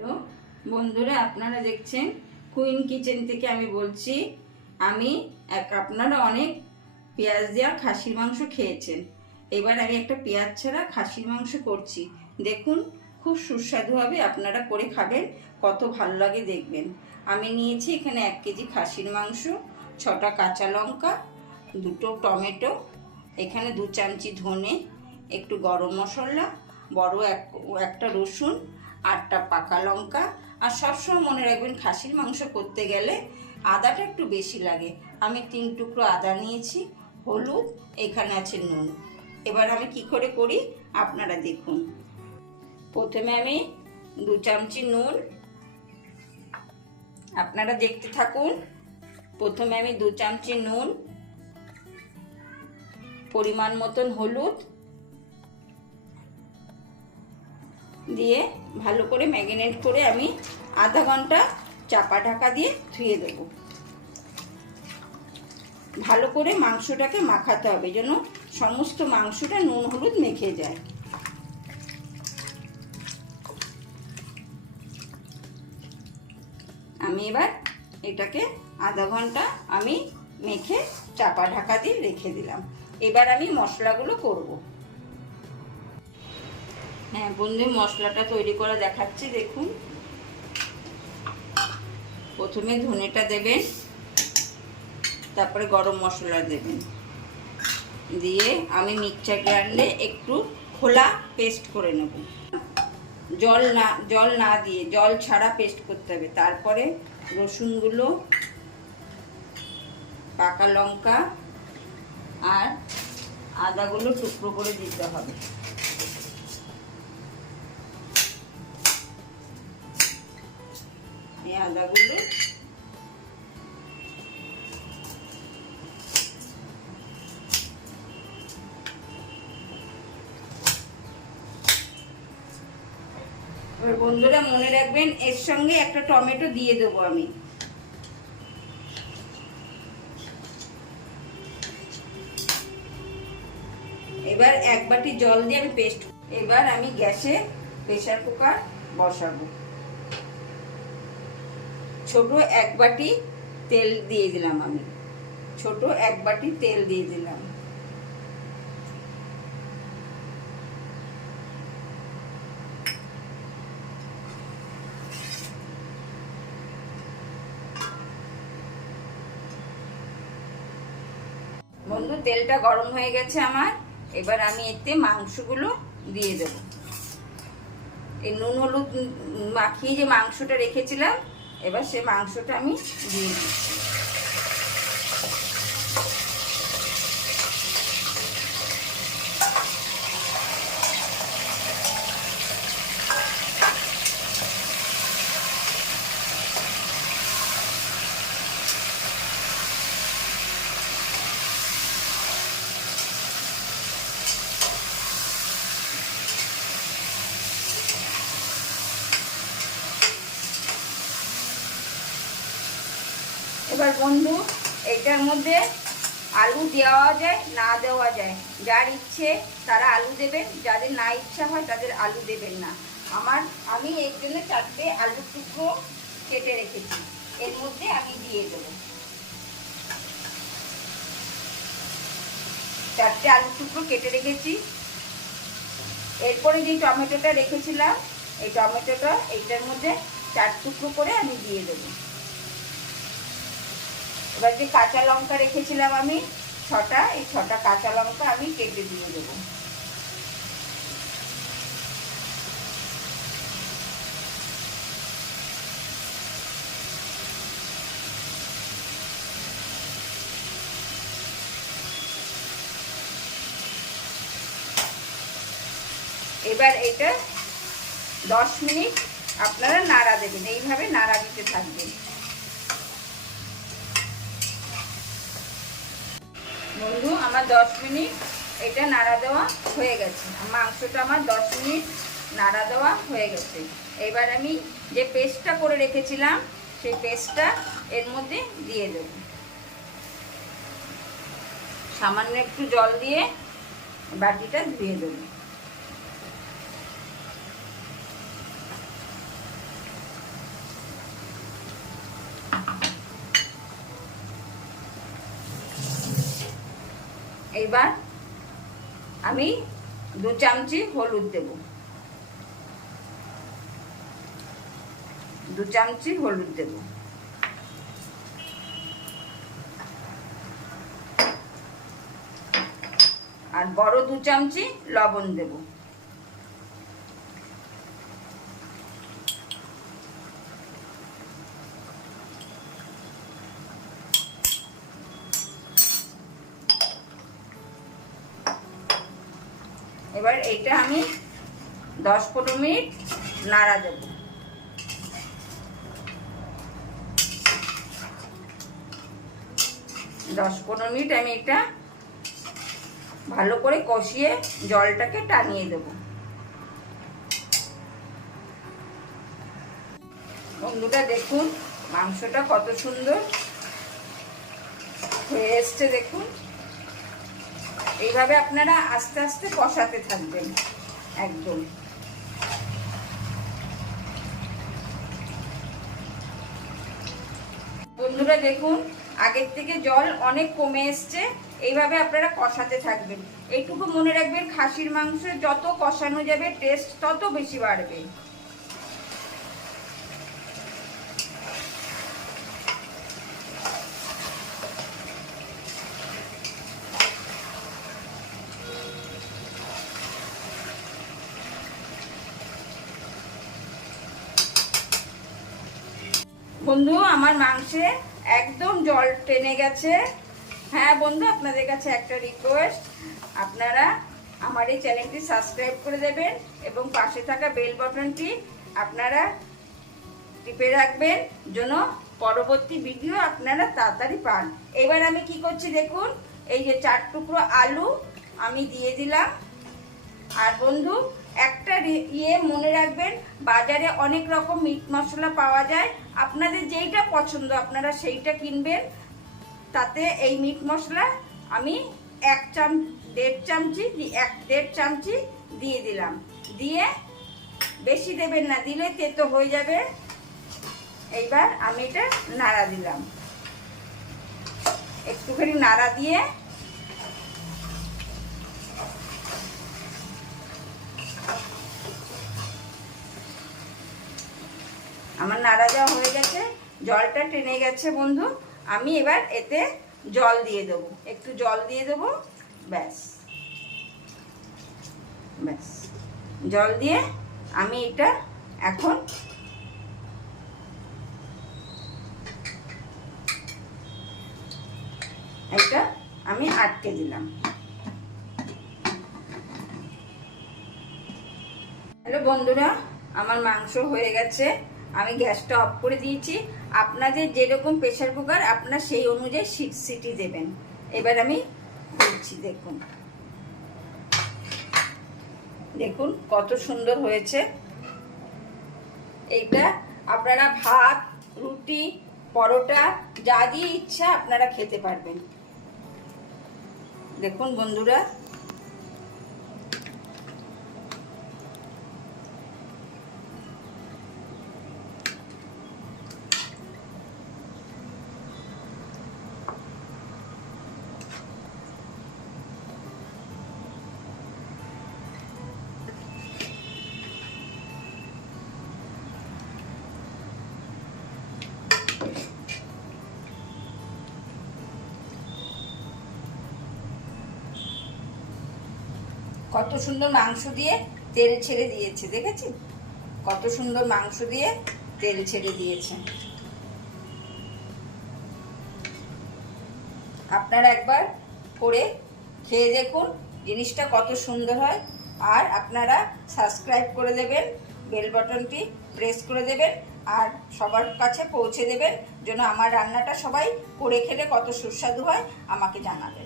তো বন্ধুরা, আপনারা দেখছেন কুইন কিচেন থেকে আমি বলছি, আমি এক আপনারা অনেক পেঁয়াজ দেওয়া খাসির মাংস খেয়েছেন। এবার আমি একটা পেঁয়াজ ছাড়া খাসির মাংস করছি। দেখুন, খুব সুস্বাদু হবে, আপনারা করে খাবেন, কত ভালো লাগে দেখবেন। আমি নিয়েছি এখানে এক কেজি খাসির মাংস, ছটা কাঁচা লঙ্কা, দুটো টমেটো, এখানে দু চামচি ধনে, একটু গরম মশলা, বড় এক, একটা রসুন আটটা পাকা লঙ্কা আর সবসময় মনে রাখবেন খাসির মাংস করতে গেলে আদাটা একটু বেশি লাগে। আমি তিন টুকরো আদা নিয়েছি, হলুদ, এখানে আছে নুন। এবার আমি কি করে করি? আপনারা দেখুন। প্রথমে আমি দু চামচি নুন। আপনারা দেখতে থাকুন। প্রথমে আমি দু চামচি নুন। পরিমাণ মতন হলুদ। দিয়ে ভালো করে ম্যাগিনেট করে আমি আধা ঘণ্টা চাপা ঢাকা দিয়ে ধুয়ে দেবো। ভালো করে মাংসটাকে মাখাতে হবে যেন সমস্ত মাংসটা নুন হলুদ মেখে যায়। আমি এবার এটাকে আধা ঘণ্টা আমি মেখে চাপা ঢাকা দিয়ে রেখে দিলাম। এবার আমি মশলাগুলো করব। হ্যাঁ বন্ধু, মশলাটা তৈরি করে দেখাচ্ছি, দেখুন। প্রথমে ধনেটা দেবেন, তারপরে গরম মশলা দেবেন। দিয়ে আমি মিক্সচার গ্রাইন্ডে একটু খোলা পেস্ট করে নেব। জল না জল না দিয়ে, জল ছাড়া পেস্ট করতে হবে। তারপরে রসুনগুলো, পাকা লঙ্কা আর আদাগুলো টুকরো করে দিতে হবে। আদাগুলো। বন্ধুরা মনে রাখবেন, এর সঙ্গে একটা টমেটো দিয়ে দেবো আমি। এবার এক বাটি জল দিয়ে আমি পেস্ট এবার আমি গ্যাসে প্রেসার কুকার বসাবো। ছোট এক বাটি তেল দিয়ে দিলাম আমি। ছোট এক বাটি তেল দিয়ে দিলাম। বন্ধু, তেলটা গরম হয়ে গেছে আমার। এবার আমি এতে মাংসগুলো দিয়ে দেব। এই নুন, হলুদ মাখিয়ে যে মাংসটা রেখেছিলাম এবার সে মাংসটা আমি দিয়ে দিচ্ছি। এবার বন্ধু, এটার মধ্যে আলু দেওয়া যায়, না দেওয়া যায়। যার ইচ্ছে, তারা আলু দেবেন। যাদের না ইচ্ছা হয়, তাদের আলু দেবেন না। আমার, আমি এর জন্য চারটে আলু টুকরো কেটে রেখেছি। এর মধ্যে আমি দিয়ে দেবো। চারটে আলু টুকরো কেটে রেখেছি। এরপরে যে টমেটোটা রেখেছিলাম, এই টমেটোটা, এইটার মধ্যে চার টুকরো করে আমি দিয়ে দেবো। এবার যে কাঁচা লঙ্কা রেখেছিলাম আমি, ছটা, এই ছটা কাঁচা লঙ্কা আমি কেটে দিয়ে দেবো। এবার এটা দশ মিনিট আপনারা নাড়া দেবেন, এইভাবে নাড়া দিতে থাকবেন। বন্ধু, আমার দশ মিনিট এটা নাড়া দেওয়া হয়ে গেছে। মাংসটা আমার দশ মিনিট নাড়া দেওয়া হয়ে গেছে। এবার আমি যে পেস্টটা করে রেখেছিলাম, সেই পেস্টটা এর মধ্যে দিয়ে দেব। সামান্য একটু জল দিয়ে বাটিটা ধুয়ে দেবো। এইবার আমি দু চামচি হলুদ দেব। দু চামচি হলুদ দেব। আর বড় দু চামচি লবণ দেব। এইটা আমি দশ পনেরো মিনিট নাড়া দেব। দশ পনেরো মিনিট আমি এটা ভালো করে কষিয়ে জলটাকে টানিয়ে দেব। বন্ধুটা দেখুন, মাংসটা কত সুন্দর হয়ে এসছে দেখুন। এইভাবে আপনারা আস্তে আস্তে কষাতে থাকবেন, একদম। বন্ধুরা দেখুন, আগের থেকে জল অনেক কমে এসছে, এইভাবে আপনারা কষাতে থাকবেন। এইটুকু মনে রাখবেন, খাসির মাংস যত কষানো যাবে টেস্ট তত বেশি বাড়বে। বন্ধু, আমার মাংসে একদম জল টেনে গেছে। হ্যাঁ বন্ধু, আপনাদের কাছে একটা রিকোয়েস্ট আপনারা আমার এই চ্যানেলটি সাবস্ক্রাইব করে দেবেন এবং পাশে থাকা বেল বাটনটি আপনারা টিপে রাখবেন যেন পরবর্তী ভিডিও আপনারা তাড়াতাড়ি পান। এবার আমি কি করছি দেখুন, এই যে চার টুকরো আলু আমি দিয়ে দিলাম। আর বন্ধু একটা ইয়ে মনে রাখবেন, বাজারে অনেক রকম মিট মশলা পাওয়া যায়। আপনাদের যেইটা পছন্দ, আপনারা সেইটা কিনবেন। তাতে এই মিট মশলা আমি এক চাম, দেড় চামচি এক দেড় চামচি দিয়ে দিলাম। দিয়ে বেশি দেবেন না, দিলে তেতো হয়ে যাবে। এইবার আমি এটা নাড়া দিলাম। একটুখানি নাড়া দিয়ে আমার নাড়া দেওয়া হয়ে গেছে, জলটা টেনে গেছে বন্ধু। আমি এবার এতে জল দিয়ে দেবো। একটু জল দিয়ে দেবো, ব্যাস। ব্যাস। জল দিয়ে আমি এটা এখন এটা আমি আটকে দিলাম। হ্যালো বন্ধুরা, আমার মাংস হয়ে গেছে। আমি গ্যাসটা অফ করে দিয়েছি। আপনাদের যেরকম প্রেশার কুকার আপনার সেই অনুযায়ী সিট সিটি দেবেন। এবার আমি খুলছি, দেখুন। দেখুন কত সুন্দর হয়েছে। এইটা আপনারা ভাত, রুটি, পরোটা, যা দিয়ে ইচ্ছা আপনারা খেতে পারবেন। দেখুন বন্ধুরা কত সুন্দর মাংস দিয়ে তেল ছেড়ে দিয়েছে, দেখেছি? কত সুন্দর মাংস দিয়ে তেল ছেড়ে দিয়েছে। আপনারা একবার করে খেয়ে দেখুন, জিনিসটা কত সুন্দর হয়। আর আপনারা সাবস্ক্রাইব করে দেবেন, বেল বাটনটি প্রেস করে দেবেন, আর সবার কাছে পৌঁছে দেবেন, যেন আমার রান্নাটা সবাই করে খেলে কত সুস্বাদু হয়, আমাকে জানাবেন।